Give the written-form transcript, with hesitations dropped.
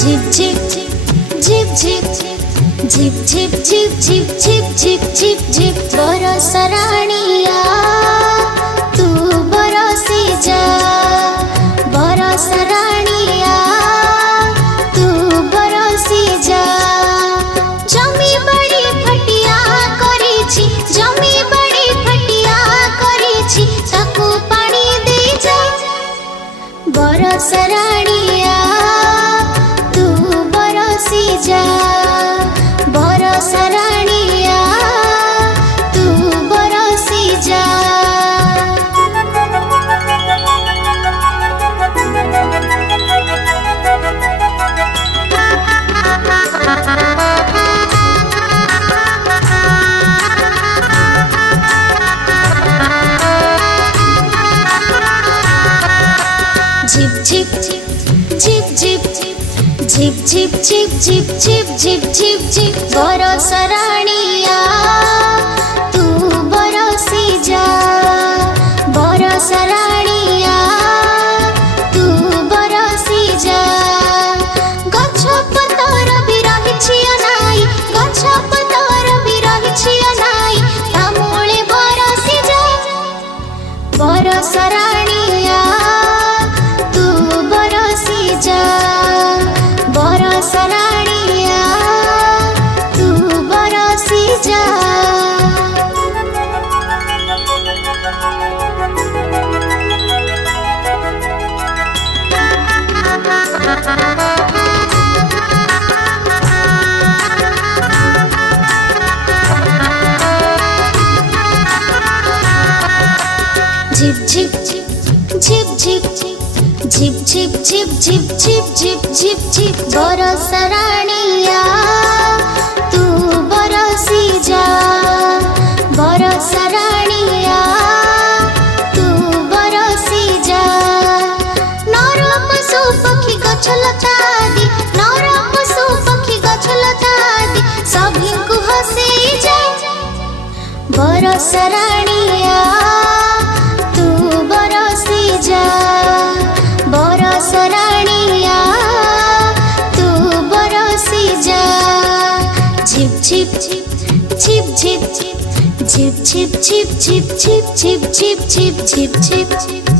झिप झिप झिप झिप झिप झिप झिप झिप झिप झिप झिप झिप बरस राणिया तू बरसी जा बरस राणिया तू बरसी जा जमी बड़ी फटिया करिछि जमी बड़ी फटिया करिछि ताकू पानी दे जा बरस राणिया तू बरसी जा बरस राणिया तू बरसी जा झिप झिप झिप झिप झिप झिप झिप झिप झिप झिप झिप झिप बरस राणिया तू बरसी जा बरस राणिया तू बरसी जा गछ पतर भी रहिछि नाई गछ पतर भी रहिछि नाई ता मूले बरसी जा बरस राणिया तू बरसी जा बरस राणिया तू बरसी जा झिप झिप झिप झिप झिप झिप झिप झिप झिप झिप झिप झिप बरस राणिया तू बरसी जा बरस राणिया तू बरसी जा नर पशु पक्षी गछलता आदि नर पशु पक्षी गछलता आदि सभी को हंसे जा बरस राणिया तू बरसी जा बरस राणिया तू बरसी जा झिप झिप झिप झिप झिप झिप झिप झिप झिप झिप झिप झिप झिप झिप झिप